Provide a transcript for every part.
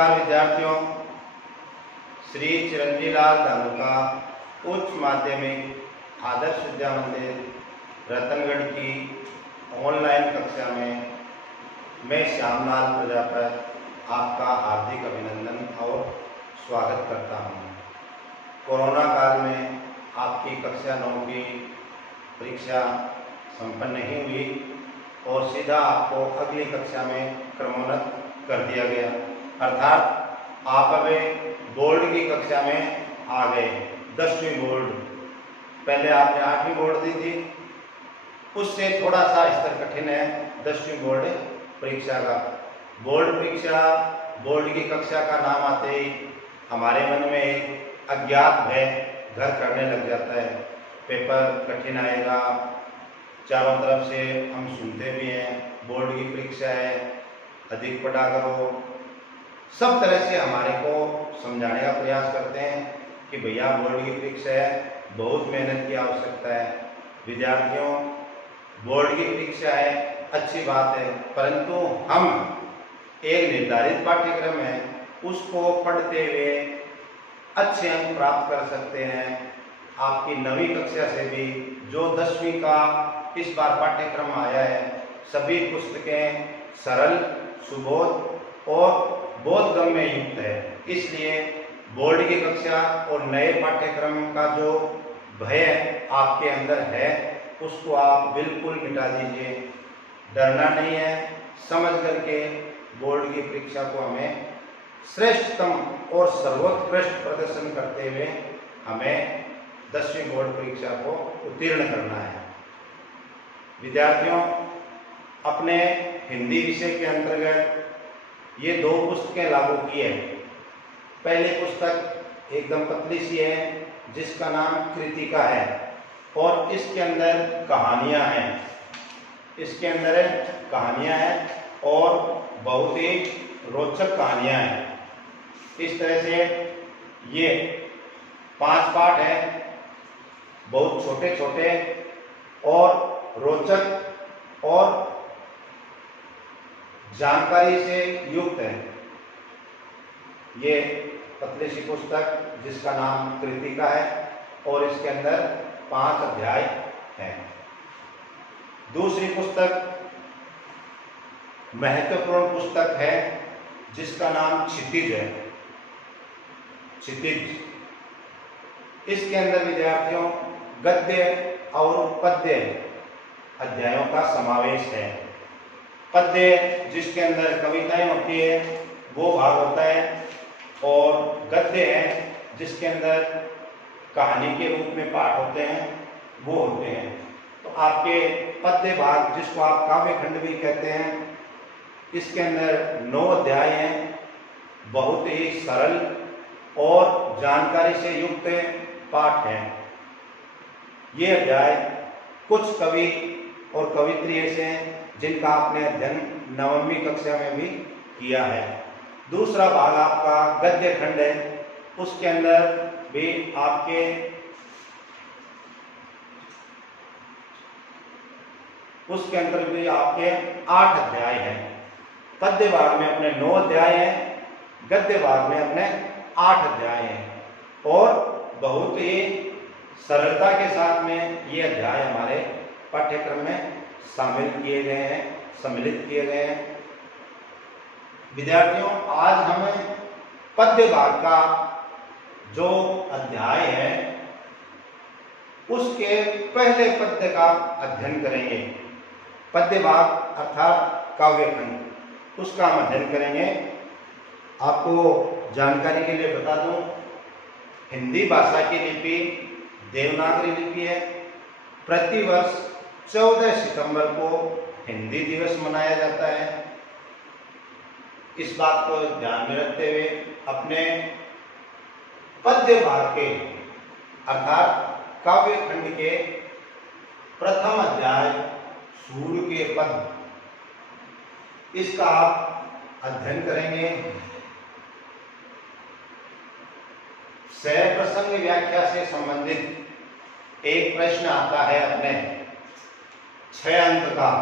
नमस्कार विद्यार्थियों, श्री चिरंजीव लाल धानुका उच्च माध्यमिक आदर्श विद्या मंदिर रतनगढ़ की ऑनलाइन कक्षा में मैं श्यामलाल प्रजापति आपका हार्दिक अभिनंदन और स्वागत करता हूँ। कोरोना काल में आपकी कक्षा 9 की परीक्षा संपन्न नहीं हुई और सीधा आपको अगली कक्षा में क्रमोन्नत कर दिया गया, अर्थात आप अभी बोर्ड की कक्षा में आ गए। 10वीं बोर्ड, पहले आपने 8वीं बोर्ड दी थी, उससे थोड़ा सा स्तर कठिन है 10वीं बोर्ड परीक्षा का। बोर्ड परीक्षा, बोर्ड की कक्षा का नाम आते ही हमारे मन में एक अज्ञात भय घर करने लग जाता है। पेपर कठिन आएगा, चारों तरफ से हम सुनते भी हैं बोर्ड की परीक्षा है, अधिक पढ़ा करो। सब तरह से हमारे को समझाने का प्रयास करते हैं कि भैया बोर्ड की परीक्षा है, बहुत मेहनत की आवश्यकता है। विद्यार्थियों, बोर्ड की परीक्षा है, अच्छी बात है, परंतु हम एक निर्धारित पाठ्यक्रम है उसको पढ़ते हुए अच्छे अंक प्राप्त कर सकते हैं। आपकी 9वीं कक्षा से भी जो 10वीं का इस बार पाठ्यक्रम आया है, सभी पुस्तकें सरल, सुबोध और बोधगम्य युक्त है। इसलिए बोर्ड की कक्षा और नए पाठ्यक्रम का जो भय आपके अंदर है उसको आप बिल्कुल मिटा दीजिए। डरना नहीं है, समझ करके बोर्ड की परीक्षा को हमें श्रेष्ठतम और सर्वोत्कृष्ट प्रदर्शन करते हुए हमें 10वीं बोर्ड परीक्षा को उत्तीर्ण करना है। विद्यार्थियों, अपने हिंदी विषय के अंतर्गत ये 2 पुस्तकें लागू की है। पहली पुस्तक एकदम पतली सी है जिसका नाम कृतिका है और इसके अंदर कहानियां हैं। इसके अंदर कहानियां हैं और बहुत ही रोचक कहानियां हैं। इस तरह से ये 5 पाठ हैं, बहुत छोटे छोटे और रोचक और जानकारी से युक्त है। ये पतली सी पुस्तक जिसका नाम कृतिका है और इसके अंदर 5 अध्याय हैं। दूसरी पुस्तक महत्वपूर्ण पुस्तक है जिसका नाम क्षितिज है। क्षितिज, इसके अंदर विद्यार्थियों गद्य और पद्य अध्यायों का समावेश है। पद्य जिसके अंदर कविताएं होती है वो भाग होता है और गद्य है जिसके अंदर कहानी के रूप में पाठ होते हैं वो होते हैं। तो आपके पद्य भाग, जिसको आप काव्य खंड भी कहते हैं, इसके अंदर 9 अध्याय हैं। बहुत ही सरल और जानकारी से युक्त पाठ हैं। ये अध्याय कुछ कवि और कवित्री ऐसे हैं जिनका आपने अध्ययन 9वीं कक्षा में भी किया है। दूसरा भाग आपका गद्य खंड है, उसके अंदर भी आपके उसके अंदर भी आपके 8 अध्याय हैं। पद्य भाग में अपने 9 अध्याय हैं, गद्य भाग में अपने 8 अध्याय हैं और बहुत ही सरलता के साथ में ये अध्याय हमारे पाठ्यक्रम में शामिल किए गए हैं, सम्मिलित किए गए हैं। विद्यार्थियों, आज हम पद्य भाग का जो अध्याय है उसके पहले पद्य का अध्ययन करेंगे। पद्य भाग अर्थात काव्य खंड, उसका हम अध्ययन करेंगे। आपको जानकारी के लिए बता दूं, हिंदी भाषा की लिपि देवनागरी लिपि है। प्रतिवर्ष 14 सितंबर को हिंदी दिवस मनाया जाता है। इस बात को ध्यान में रखते हुए अपने पद्य भाग के अर्थात काव्य खंड के प्रथम अध्याय सूर्य के पद, इसका आप अध्ययन करेंगे। सह प्रसंग व्याख्या से संबंधित एक प्रश्न आता है अपने 6 अंक का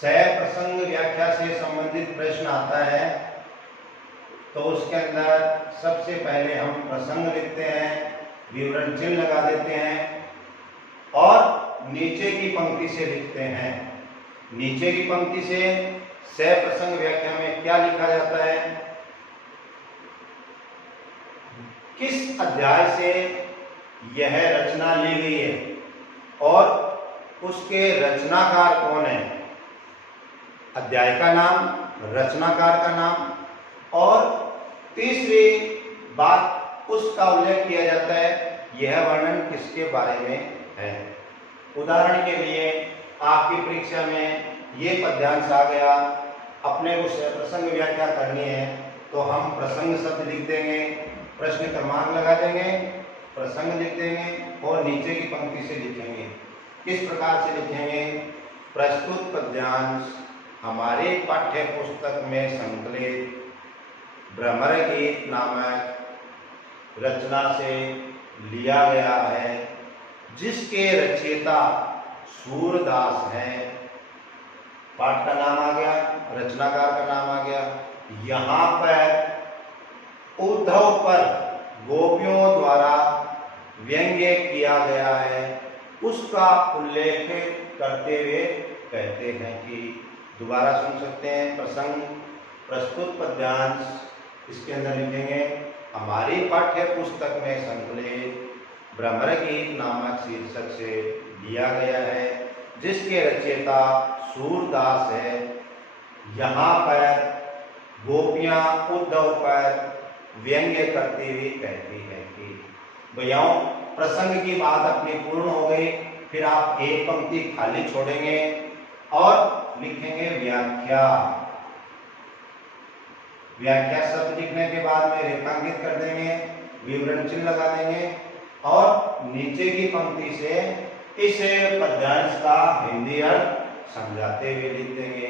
सह-प्रसंग व्याख्या से संबंधित प्रश्न आता है तो उसके अंदर सबसे पहले हम प्रसंग लिखते हैं, विवरण चिन्ह लगा देते हैं और नीचे की पंक्ति से लिखते हैं। नीचे की पंक्ति से सह-प्रसंग व्याख्या में क्या लिखा जाता है, किस अध्याय से यह रचना ली गई है और उसके रचनाकार कौन है, अध्याय का नाम, रचनाकार का नाम, और तीसरी बात उसका उल्लेख किया जाता है, यह वर्णन किसके बारे में है। उदाहरण के लिए आपकी परीक्षा में ये पद्यांश आ गया, अपने को प्रसंग व्याख्या करनी है तो हम प्रसंग शब्द लिख देंगे, प्रश्न क्रमांक लगा देंगे, प्रसंग लिख देंगे और नीचे की पंक्ति से लिखेंगे। किस प्रकार से लिखेंगे, प्रस्तुत पद्यांश हमारे पाठ्य पुस्तक में संकलित भ्रमर गीत नामक रचना से लिया गया है, जिसके रचयिता सूरदास हैं। पाठ का नाम आ गया, रचनाकार का नाम आ गया। यहाँ पर उद्धव पर गोपियों द्वारा व्यंग्य किया गया है, उसका उल्लेख करते हुए कहते हैं कि, दोबारा सुन सकते हैं, प्रसंग प्रस्तुत पद्यांश, इसके अंदर लिखेंगे हमारी पाठ्य पुस्तक में संकलित भ्रमर गीत नामक शीर्षक से लिया गया है, जिसके रचयिता सूरदास है। यहाँ पर गोपियां उद्धव पर व्यंग्य करते हुए कहती है कि भैयाओं, प्रसंग की बात अपनी पूर्ण हो गई, फिर आप एक पंक्ति खाली छोड़ेंगे और लिखेंगे व्याख्या। व्याख्या शब्द लिखने के बाद में रेखांकित कर देंगे, विवरण चिन्ह लगा देंगे और नीचे की पंक्ति से इस पद्यांश का हिंदी अर्थ समझाते हुए लिख देंगे।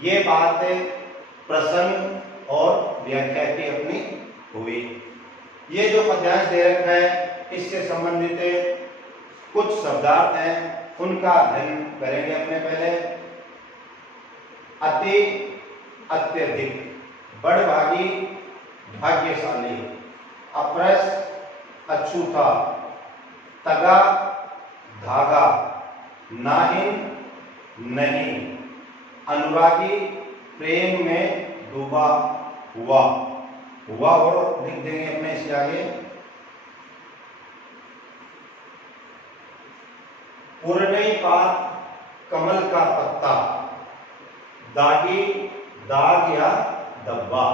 ये बात प्रसंग और व्याख्या की अपनी हुई। ये जो पद्यांश दे रखा है, इससे संबंधित कुछ शब्दार्थ हैं, उनका अध्ययन करेंगे अपने पहले। अति, अत्यधिक, बड़भागी, भाग्यशाली, अपरस, अछूता, तगा, धागा, नाहिन, नहीं, अनुरागी, प्रेम में डूबा हुआ, हुआ और लिख देंगे अपने इसके आगे। पूर्णई पात, कमल का पत्ता, दागी, दाग या दब्बा,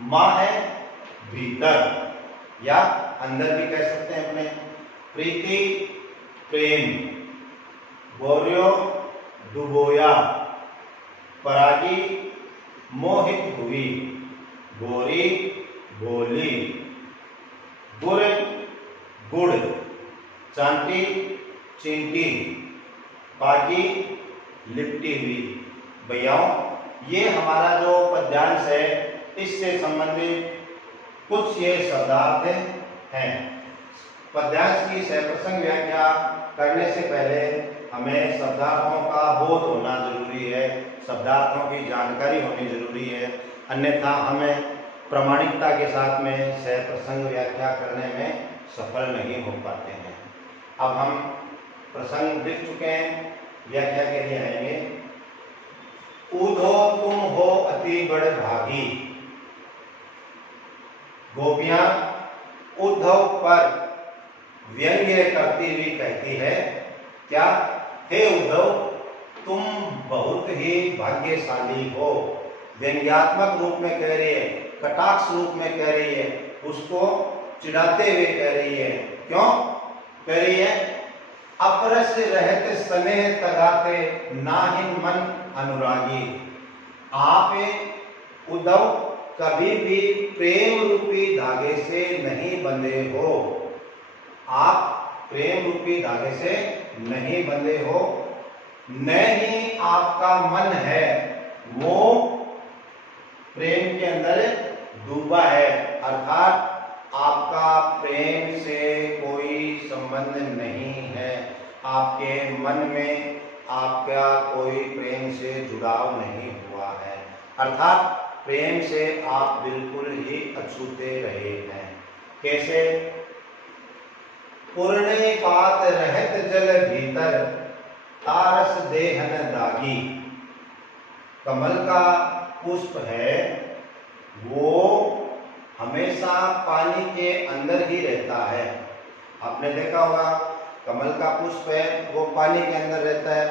माँ है भीतर या अंदर भी कह सकते हैं अपने। प्रीति, प्रेम, गौर्यो, डुबोया, परागी, मोहित हुई, गोरी, बोली, गुड़, गुड़, चांटी, चिंटी, पागी, लिपटी हुई। भैयाओं, ये हमारा जो पद्यांश है, इससे संबंधित कुछ ये शब्दार्थ हैं। पद्यांश की सह-प्रसंग व्याख्या करने से पहले हमें शब्दार्थों का बोध होना जरूरी है, शब्दार्थों की जानकारी होनी जरूरी है, अन्यथा हमें प्रामाणिकता के साथ में सह-प्रसंग व्याख्या करने में सफल नहीं हो पाते हैं। अब हम प्रसंग लिख चुके हैं, व्याख्या के लिए आएंगे। उधो तुम हो अति बड़भागी, गोपियां उद्धव पर व्यंग्य करती हुई कहती है क्या, हे उद्धव, तुम बहुत ही भाग्यशाली हो। व्यंग्यात्मक रूप में कह रही है, कटाक्ष रूप में कह रही है, उसको चिढ़ाते हुए कह रही है। क्यों कह रही है, अपरस रहते स्नेह तगाते, नाहिन मन अनुरागी। आप उद्धव कभी भी प्रेम रूपी धागे से नहीं बंधे हो, आप प्रेम रूपी धागे से नहीं बंधे हो, न ही आपका मन है वो प्रेम के अंदर डूबा है, अर्थात आपका प्रेम से कोई संबंध नहीं है, आपके मन में आपका कोई अर्थात प्रेम से आप बिल्कुल ही अछूते रहे हैं। कैसे? पूर्णे पात रहत जल भीतर, तारस देहन दागी। कमल का पुष्प है वो हमेशा पानी के अंदर ही रहता है। आपने देखा होगा कमल का पुष्प है वो पानी के अंदर रहता है,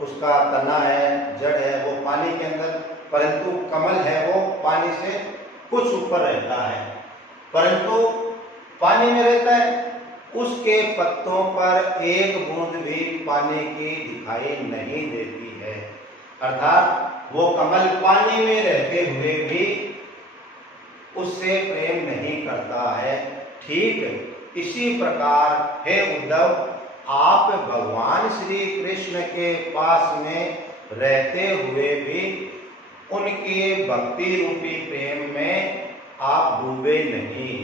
उसका तना है, जड़ है वो पानी के अंदर, परंतु कमल है वो पानी से कुछ ऊपर रहता है, परंतु पानी में रहता है। उसके पत्तों पर एक बूंद भी पानी की दिखाई नहीं देती है, अर्थात वो कमल पानी में रहते हुए भी उससे प्रेम नहीं करता है। ठीक इसी प्रकार हे उद्धव, आप भगवान श्री कृष्ण के पास में रहते हुए भी उनके भक्ति रूपी प्रेम में आप डूबे नहीं।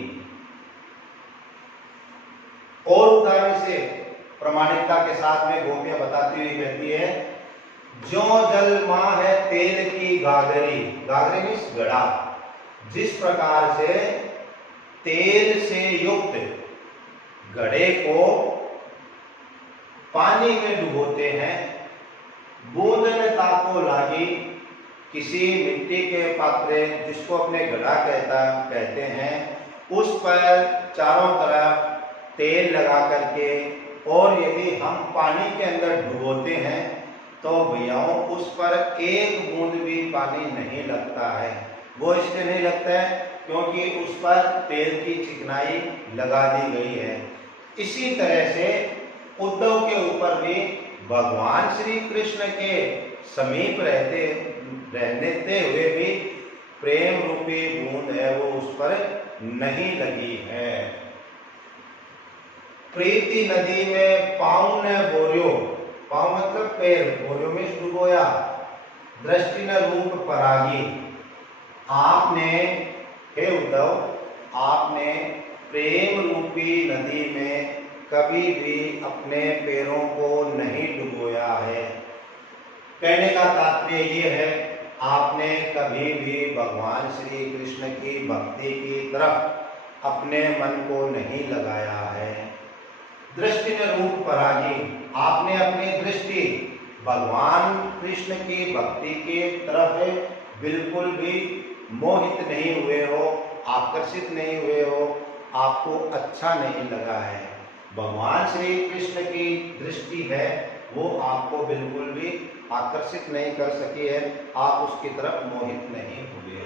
और उदाहरण से प्रमाणिकता के साथ में गोपियां बताती हुई कहती है, जो जल मां है तेल की गागरी, गागरी मीन्स घड़ा, जिस प्रकार से तेल से युक्त घड़े को पानी में डुबोते हैं, बूंदन ताको लागी, किसी मिट्टी के पात्रे जिसको अपने घड़ा कहते हैं, उस पर चारों तरफ तेल लगा करके और यदि हम पानी के अंदर डुबोते हैं तो भैयाओं उस पर एक बूंद भी पानी नहीं लगता है। वो इसलिए नहीं लगता है क्योंकि उस पर तेल की चिकनाई लगा दी गई है। इसी तरह से उद्धव के ऊपर भी भगवान श्री कृष्ण के समीप रहते हुए भी प्रेम रूपी बूंद है वो उस पर नहीं लगी है। प्रीति नदी में पाँव न बोरियो, पाँव मतलब पैर, बोरियो में डुबोया, दृष्टि न रूप परागी। आपने हे उद्धव, आपने प्रेम रूपी नदी में कभी भी अपने पैरों को नहीं डुबोया है। कहने का तात्पर्य ये है, आपने कभी भी भगवान श्री कृष्ण की भक्ति की तरफ अपने मन को नहीं लगाया है। दृष्टि न रूप परागी, आपने अपनी दृष्टि भगवान कृष्ण की भक्ति की तरफ बिल्कुल भी मोहित नहीं हुए हो, आकर्षित नहीं हुए हो, आपको अच्छा नहीं लगा है। भगवान श्री कृष्ण की दृष्टि है वो आपको बिल्कुल भी आकर्षित नहीं कर सकी है, आप उसकी तरफ मोहित नहीं हुए।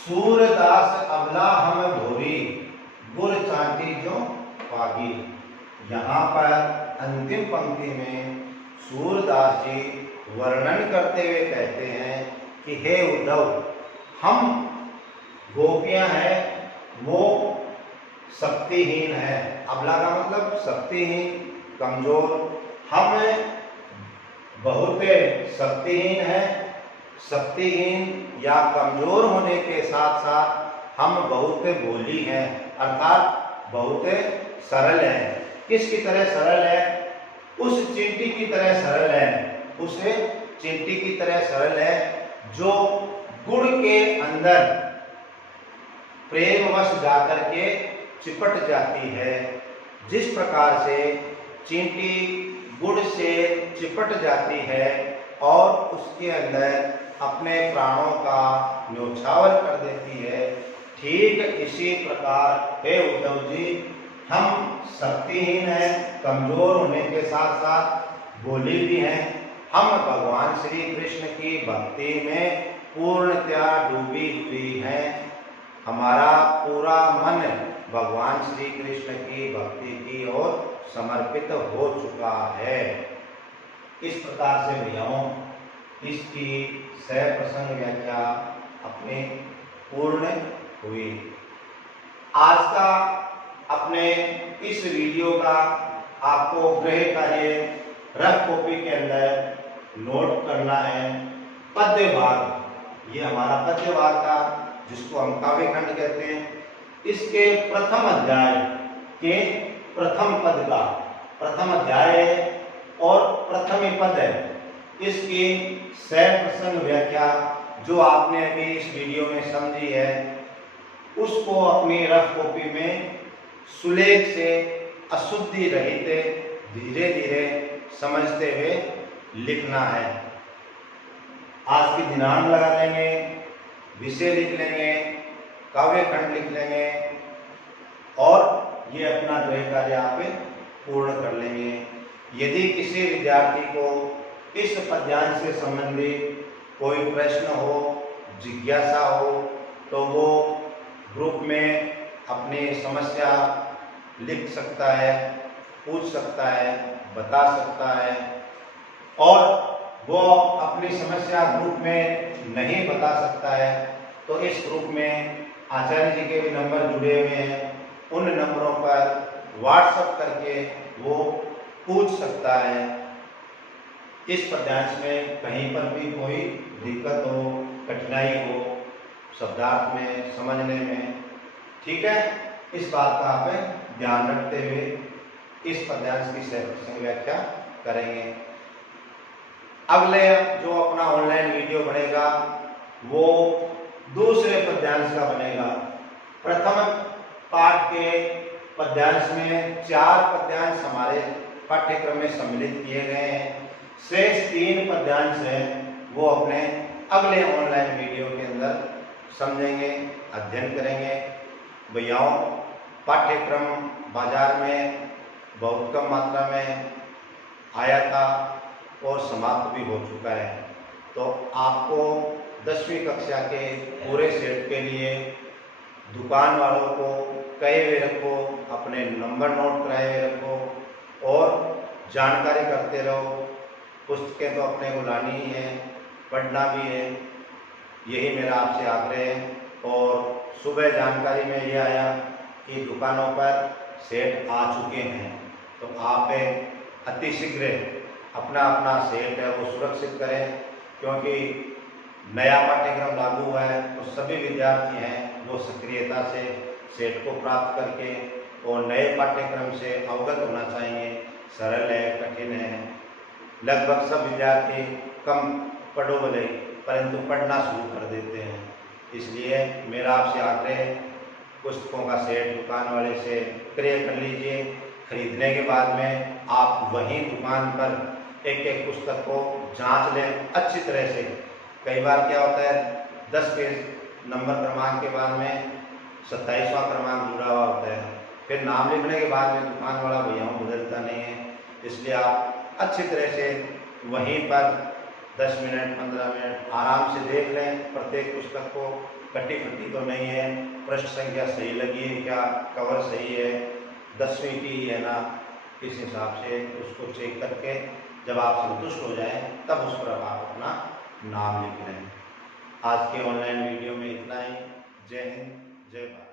सूरदास अबला हम भोरी, गुर चांटी जो पागी। यहाँ पर अंतिम पंक्ति में सूरदास जी वर्णन करते हुए कहते हैं कि हे उद्धव, हम गोपियां हैं वो शक्तिहीन है। अबला का मतलब शक्तिहीन, कमजोर। हम बहुत शक्तिहीन है। शक्तिहीन या कमजोर होने के साथ साथ हम बहुत भोली हैं, अर्थात बहुत सरल हैं। किसकी तरह सरल है? उस चींटी की तरह सरल है। उस चींटी की तरह सरल है जो गुड़ के अंदर प्रेमवश जाकर के चिपट जाती है। जिस प्रकार से चींटी गुड़ से चिपट जाती है और उसके अंदर अपने प्राणों का न्योछावर कर देती है, ठीक इसी प्रकार हे उद्धव जी, हम शक्तिहीन हैं, कमजोर होने के साथ साथ भोली भी हैं। हम भगवान श्री कृष्ण की भक्ति में पूर्णतया डूबी हुई हैं। हमारा पूरा मन भगवान श्री कृष्ण की भक्ति की ओर समर्पित हो चुका है। इस प्रकार से भैयाओं इसकी सह प्रसंग व्याख्या अपने पूर्ण हुई। आज का अपने इस वीडियो का आपको गृह कार्य रफ कॉपी के अंदर नोट करना है। पद्य भाग, ये हमारा पद्य भाग था जिसको हम काव्य खंड कहते हैं। इसके प्रथम अध्याय के प्रथम पद का प्रथम अध्याय है और प्रथम पद है। इसकी सह प्रसंग व्याख्या जो आपने अभी इस वीडियो में समझी है उसको अपनी रफ कॉपी में सुलेख से अशुद्धि रहित धीरे धीरे समझते हुए लिखना है। आज की दिनांक लगा लेंगे, विषय लिख लेंगे, काव्य खंड लिख लेंगे और ये अपना गृह कार्य आप पूर्ण कर लेंगे। यदि किसी विद्यार्थी को इस पद्यांश से संबंधित कोई प्रश्न हो, जिज्ञासा हो, तो वो ग्रुप में अपनी समस्या लिख सकता है, पूछ सकता है, बता सकता है। और वो अपनी समस्या ग्रुप में नहीं बता सकता है तो इस ग्रुप में आचार्य जी के भी नंबर जुड़े हुए हैं, उन नंबरों पर व्हाट्सएप करके वो पूछ सकता है। इस पद्यांश में कहीं पर भी कोई दिक्कत हो, कठिनाई हो शब्दार्थ में, समझने में, ठीक है, इस बात का आप ध्यान रखते हुए इस पद्यांश की सह प्रसंग व्याख्या करेंगे। अगले जो अपना ऑनलाइन वीडियो बनेगा वो दूसरे पद्यांश का बनेगा। प्रथम पाठ के पद्यांश में 4 पद्यांश हमारे पाठ्यक्रम में सम्मिलित किए गए हैं। शेष 3 पद्यांश हैं वो अपने अगले ऑनलाइन वीडियो के अंदर समझेंगे, अध्ययन करेंगे। भैयाओं, पाठ्यक्रम बाजार में बहुत कम मात्रा में आया था और समाप्त भी हो चुका है, तो आपको 10वीं कक्षा के पूरे सेट के लिए दुकान वालों को कहे हुए रखो, अपने नंबर नोट कराए हुए रखो और जानकारी करते रहो। पुस्तकें तो अपने को लानी ही है, पढ़ना भी है, यही मेरा आपसे आग्रह है। और सुबह जानकारी में ये आया कि दुकानों पर सेट आ चुके हैं, तो आप अतिशीघ्र अपना अपना सेट है वो सुरक्षित करें, क्योंकि नया पाठ्यक्रम लागू हुआ है तो सभी विद्यार्थी हैं वो सक्रियता से सेट को प्राप्त करके और नए पाठ्यक्रम से अवगत होना चाहिए। सरल है, कठिन है, लगभग सब विद्यार्थी कम पढ़ो भले परंतु पढ़ना शुरू कर देते हैं। इसलिए मेरा आपसे आग्रह, पुस्तकों का सेट दुकान वाले से क्रय कर लीजिए। खरीदने के बाद में आप वहीं दुकान पर एक एक पुस्तक को जांच लें अच्छी तरह से। कई बार क्या होता है 10 पेज नंबर क्रमांक के बाद में 27वां क्रमांक जुड़ा हुआ होता है, फिर नाम लिखने के बाद में दुकान वाला भैयाओं बदलता नहीं है। इसलिए आप अच्छी तरह से वहीं पर 10 मिनट 15 मिनट आराम से देख लें प्रत्येक पुस्तक को, कटी फटी तो नहीं है, पृष्ठ संख्या सही लगी है क्या, कवर सही है, 10वीं की है ना, इस हिसाब से उसको चेक करके जब आप संतुष्ट हो जाएं तब उस पर आप अपना नाम लिख लें। आज के ऑनलाइन वीडियो में इतना ही। जय हिंद, जय भारत।